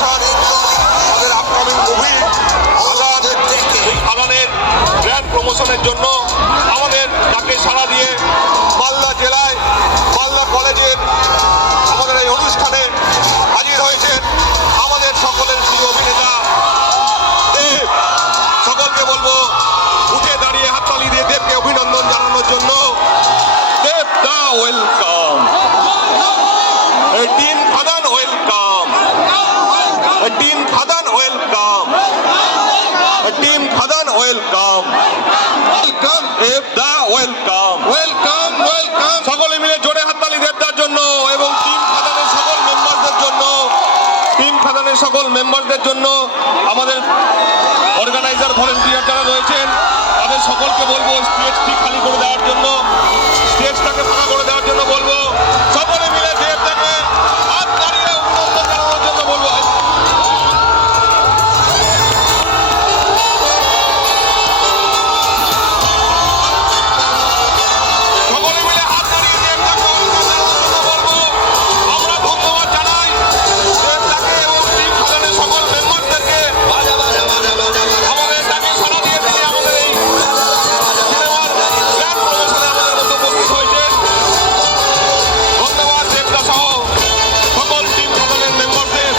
Promotion, আমাদের upcoming movie খাদানের grand প্রমোশনের জন্য আমাদের ডাকে সাড়া দিয়ে মালদা জেলায় মালদা কলেজের আমাদের এই অনুষ্ঠানে হাজির হয়েছেন আমাদের সকলের প্রিয় অভিনেতা দেব। সকলকে বলবো উঠে দাঁড়িয়ে হাততালি দিয়ে দেবকে অভিনন্দন জানানোর জন্য। দেব দা ওয়েলকাম, টিম খাদান ওয়েলকাম, টিম খাদান ওয়েলকাম, টিম খাদান ওয়েলকাম, ওয়েলকাম দেব দা ওয়েলকাম, ওয়েলকাম ওয়েলকাম। সকলে মিলে জোরে হাততালি দেবদার জন্য এবং টিম খাদানের সকল মেম্বারদের জন্য, টিম খাদানের সকল মেম্বারদের জন্য। আমাদের অর্গানাইজার ভলেন্টিয়ার যারা রয়েছেন তাদের সকলকে বলবো স্টেজটি খালি করে দেওয়ার জন্য, স্টেজটাকে ফাঁকা করে দেওয়ার জন্য বলবো। সকলে মিলে দেবদাকে হাত দাঁড়িয়ে অভিনন্দন জানানোর জন্য বলবো। সকলে মিলে হাত দাঁড়িয়ে দেবদাকে অভিনন্দন জানানোর জন্য বলবো। আমরা ধন্যবাদ জানাই দেবদাকে এবং টিম খাদানের সকল মেম্বারদেরকে আমাদের ডাকে সাড়া দিয়ে তিনি আমাদের এই সিনেমার গ্র্যান্ড প্রমোশনে আমাদের মধ্যে উপস্থিত হয়েছেন। ধন্যবাদ দেবদা সহ সকল টিম খাদানের মেম্বারদের।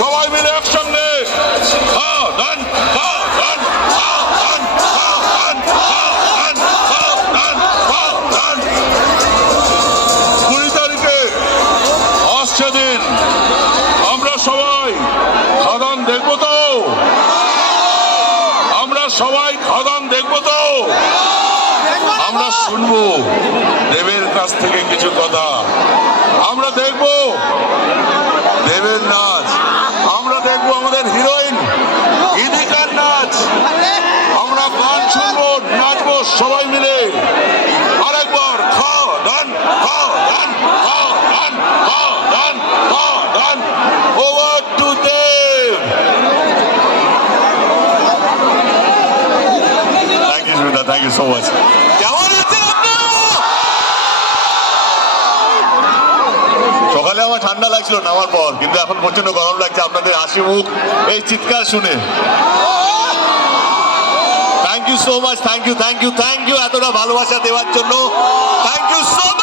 সবাই মিলে একসঙ্গে 20 তারিখে আসছে দিন, আমরা সবাই খাদান দেখবো তো, আমরা সবাই খাদান দেখবো তো, আমরা শুনবো দেবের কাছ থেকে কিছু কথা, আমরা দেখবো দেবের নাচ, আমরা দেখবো আমাদের হিরোইন গীতিকার নাচ, আমরা গান শুনবো, নাচবো সবাই মিলে। আরেকবার Khadaan Khadaan Khadaan Khadaan Khadaan. Over to Dev. Thank you Sumita, thank you so much. কেমন আছেন আপনারা? সকালে আমার ঠান্ডা লাগছিল নামার পর, কিন্তু এখন প্রচন্ড গরম লাগছে আপনাদের হাসি মুখ, এই চিৎকার শুনে। Thank you so much, thank you thank you thank you এতটা ভালোবাসা দেওয়ার জন্য। Thank you so much.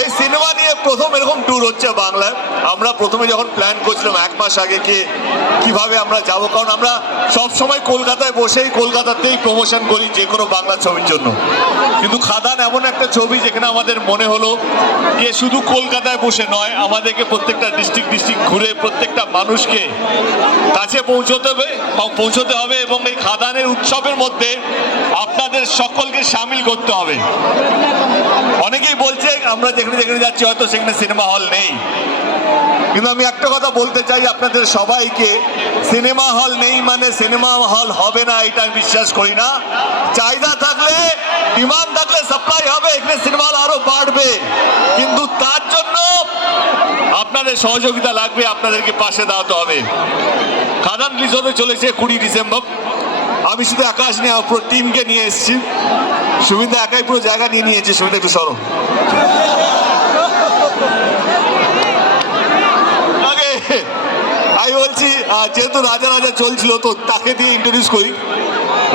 এই সিনেমা নিয়ে প্রথম এরকম ট্যুর হচ্ছে বাংলায়। আমরা প্রথমে যখন প্ল্যান করছিলাম 1 মাস আগে কিভাবে আমরা যাব, কারণ আমরা সব সময় কলকাতায় বসেই কলকাতাতেই প্রমোশন করি যে কোনো বাংলা ছবির জন্য। কিন্তু খাদান এমন একটা ছবি যেখানে আমাদের মনে হলো যে শুধু কলকাতায় বসে নয়, আমাদেরকে প্রত্যেকটা ডিস্ট্রিক্ট ঘুরে প্রত্যেকটা মানুষকে কাছে পৌঁছতে হবে এবং এই খাদানের উৎসবের মধ্যে আপনাদের সকলকে সামিল করতে হবে। অনেকেই বলছে আমরা যেখানে যেখানে যাচ্ছি হয়তো সেখানে এখানে সিনেমা হল নেই, কিন্তু আমি একটা কথা বলতে চাই আপনাদের সবাইকে, সিনেমা হল নেই মানে সিনেমা হল হবে না এটা আমি বিশ্বাস করি না। চাহিদা থাকলে, ডিমান্ড থাকলে সাপ্লাই হবে, এখানে সিনেমা হল আরো বাড়বে, কিন্তু তার জন্য আপনাদের সহযোগিতা লাগবে, আপনাদেরকে পাশে দাঁড়াতে হবে। খাদান রিলিজ হতে চলেছে 20 ডিসেম্বর। আমি শুধু আকাশ নিয়ে পুরো টিমকে নিয়ে এসেছি, সুবিধা একাই পুরো জায়গা নিয়ে নিয়েছে। সুবিধা একটু সরো। আমি বলছি যেহেতু রাজা রাজা চলছিল তো তাকে দিয়ে ইন্ট্রোডিউস করি।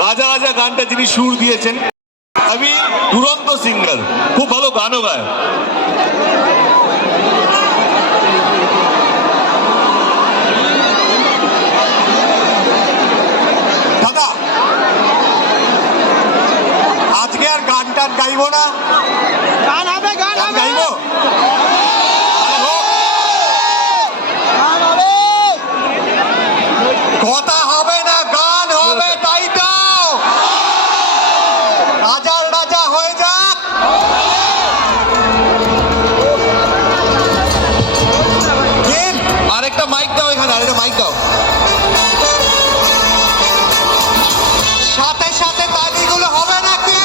রাজা রাজা গানটা যিনি সুর দিয়েছেন, আমি দুরন্ত সিঙ্গার, খুব ভালো গানও গায়। দাদা আজকে আর গান টান গাইবো না, গান হবে, গান হবে, গাইবো। কথা হবে না, গান হবে, তাই তো রাজার রাজা হয়ে যাক। আরেকটা মাইক দাও এখানে, আরেকটা মাইক দাও। সাথে সাথে তালিগুলো হবে নাকি?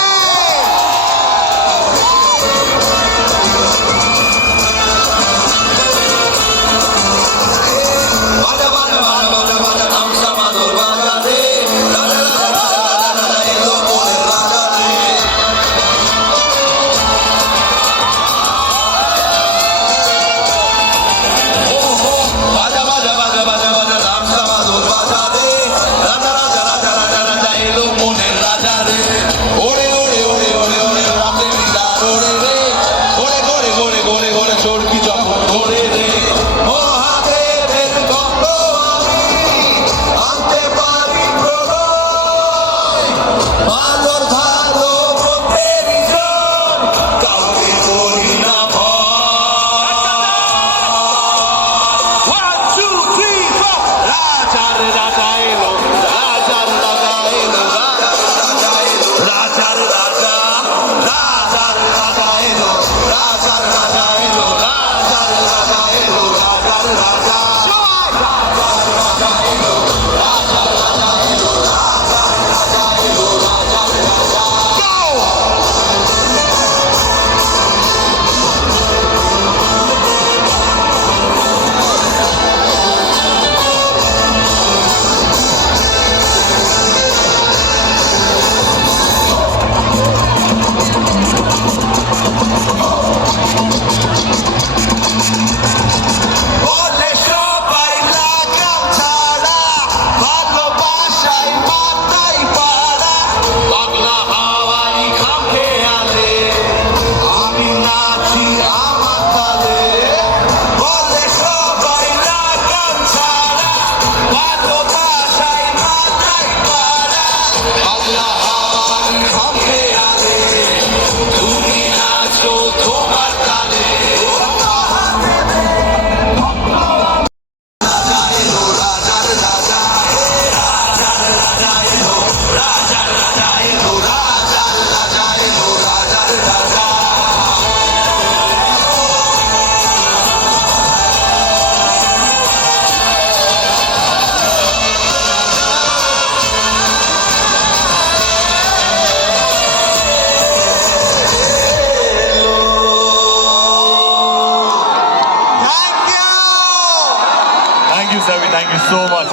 Thank you so much.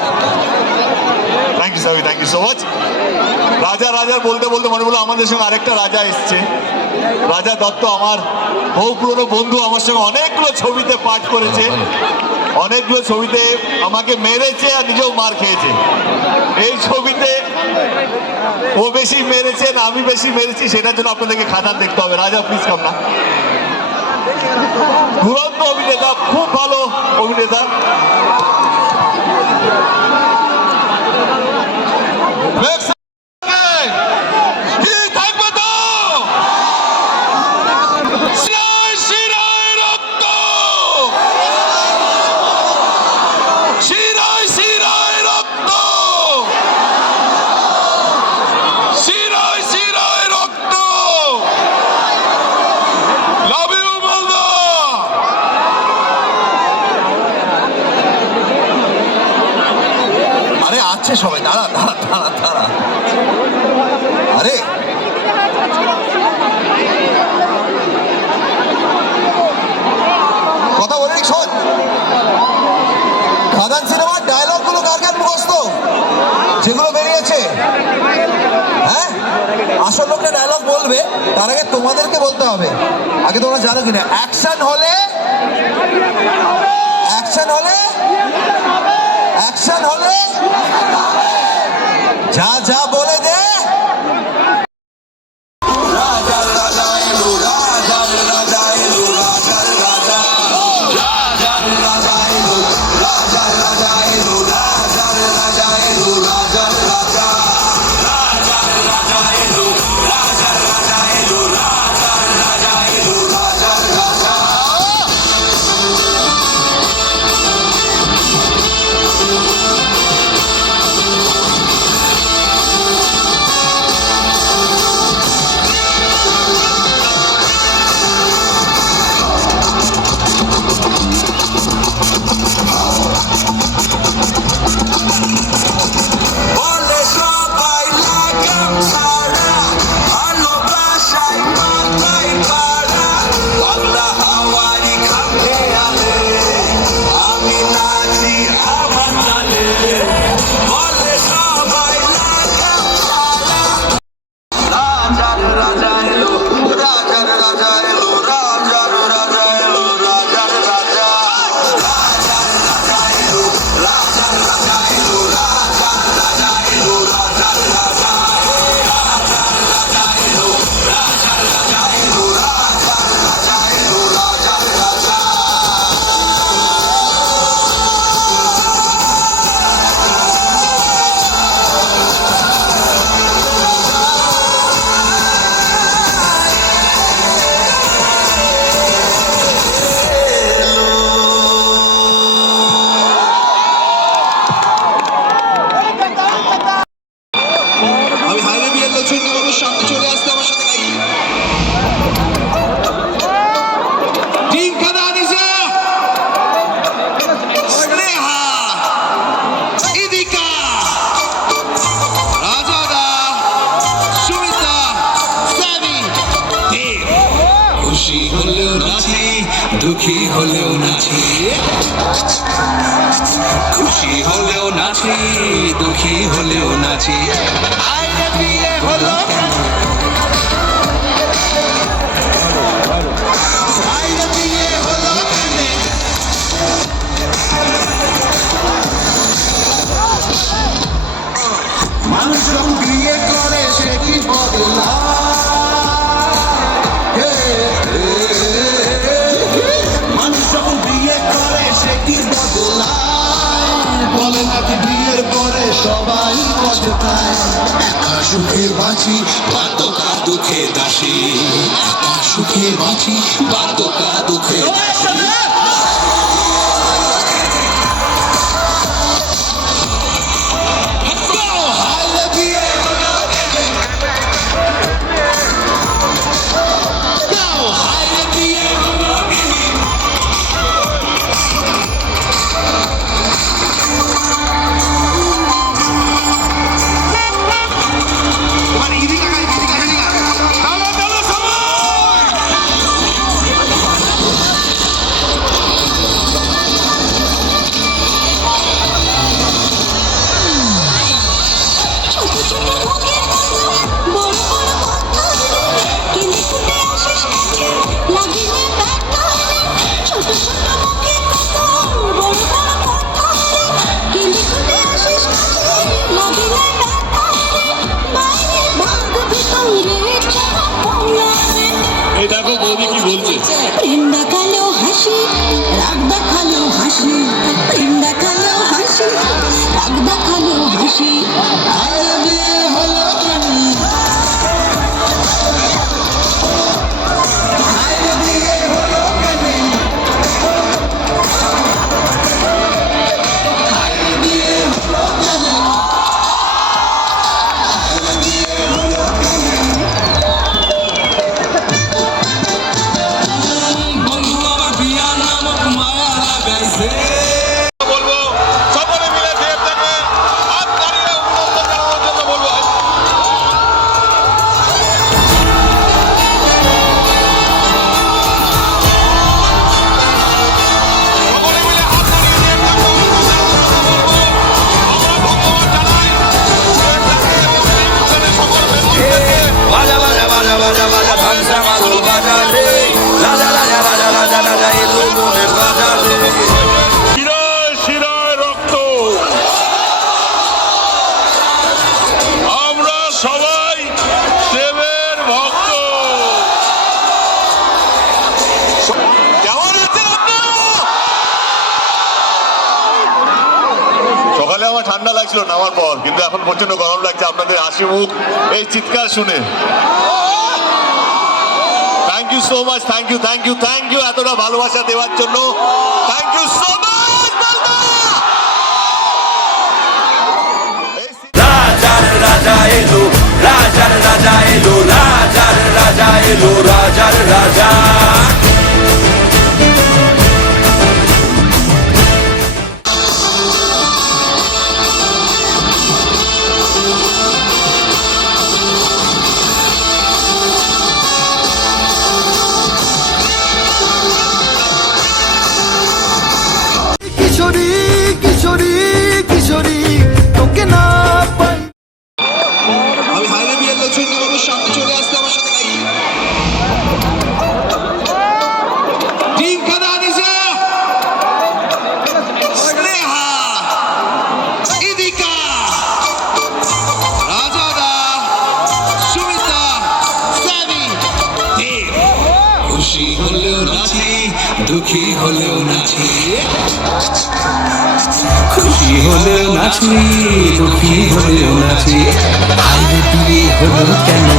Thank you, Savi. Thank you so much. রাজা রাজার বলতে বলতে মনে হলো আমাদের সঙ্গে আরেকটা রাজা এসছে, রাজা দত্ত, আমার বহু পুরনো বন্ধু, আমার সঙ্গে অনেকগুলো ছবিতে পাঠ করেছে, অনেকগুলো ছবিতে আমাকে মেরেছে আর নিজেও মার খেয়েছে। এই ছবিতে ও বেশি মেরেছে না আমি বেশি মেরেছি, সেটার জন্য আপনাদেরকে খাদান দেখতে হবে। রাজা প্লিজ কাম না। দুরন্ত অভিনেতা, খুব ভালো অভিনেতা। দাঁড়াচ্ছে সবাই, দাঁড়া দাঁড়া দাঁড়া দাঁড়া। আরে কথা বলে শোন, খাদান সিনেমার ডায়লগ গুলো কার কার মুখস্থ যেগুলো বেরিয়েছে? হ্যাঁ, আসল লোকটা ডায়লগ বলবে, তার আগে তোমাদেরকে বলতে হবে। আগে তোমরা জানো কিনা অ্যাকশন হলে, অ্যাকশন হলে, অ্যাকশন হলে যা যা বলে দে। আমি হাইওয়ে বিয়ের লোক শুনতে বাবুর সামনে চলে আসতে আমার সাথে গাড়ি। টিম খাদানিসা, স্নেহা, ইদিকা, রাজাদা, সুমিতা, সানি, দেব। খুশি হলেও নাচি, দুঃখী হলেও নাচি, খুশি হলেও নাচি, দুঃখী হলেও নাচি। আইরে বিয়ে হলো কেন? আইরে বিয়ে হলো কেন? মানুষ যখন বিয়ে করে সে কি বদলায়? মানুষ যখন বিয়ে করে সে কি বদলায়? বলে নাকি বিয়ের পরে সবাই কষ্ট পায়। একা সুখে বাঁচি বাধ্যকা দুঃখে দাসী, একা সুখে বাঁচি বাধ্যকা দুঃখে দাসী। প্রেম দেখালো হাসি, রাগ দেখালো হাসি, প্রেম দেখালো হাসি, রাগ দেখালো হাসি। আরে বিয়ে হলো কেন? আরে বিয়ে হলো কেন? আরে বিয়ে হলো কেন? আরে বিয়ে হলো কেন? বলবো সকলে মিলে দেবটাকে হাত তালি সকালে আমার ঠান্ডা লাগছিল নামার পর, কিন্তু এখন প্রচন্ড গরম লাগছে আপনাদের হাসি মুখ, এই চিৎকার শুনে। Thank you so much, thank you, thank you, thank you এতটা ভালোবাসা দেওয়ার জন্য। Thank you so much. রাজার রাজা এলো, রাজার রাজা এলো, রাজার রাজা এলো, রাজার রাজা। কিশোরী কিশোরী কিশোরী তোকে না পাই। আমি হাইলে বিয়ের লোকজনকে বলবো সামনে চলে আসতে আমার সাথে গাড়ি। টিম খাদা নিশা, স্নেহা, ইদিকা, রাজাদা, সুমিতা, সানি, দেব। খুশি হলেও নাচি, দুঃখী হলেও নাচি, খুশি হলেও নাচি, দুঃখী হলেও নাচি। হাইরে বিয়ে হলো কেন,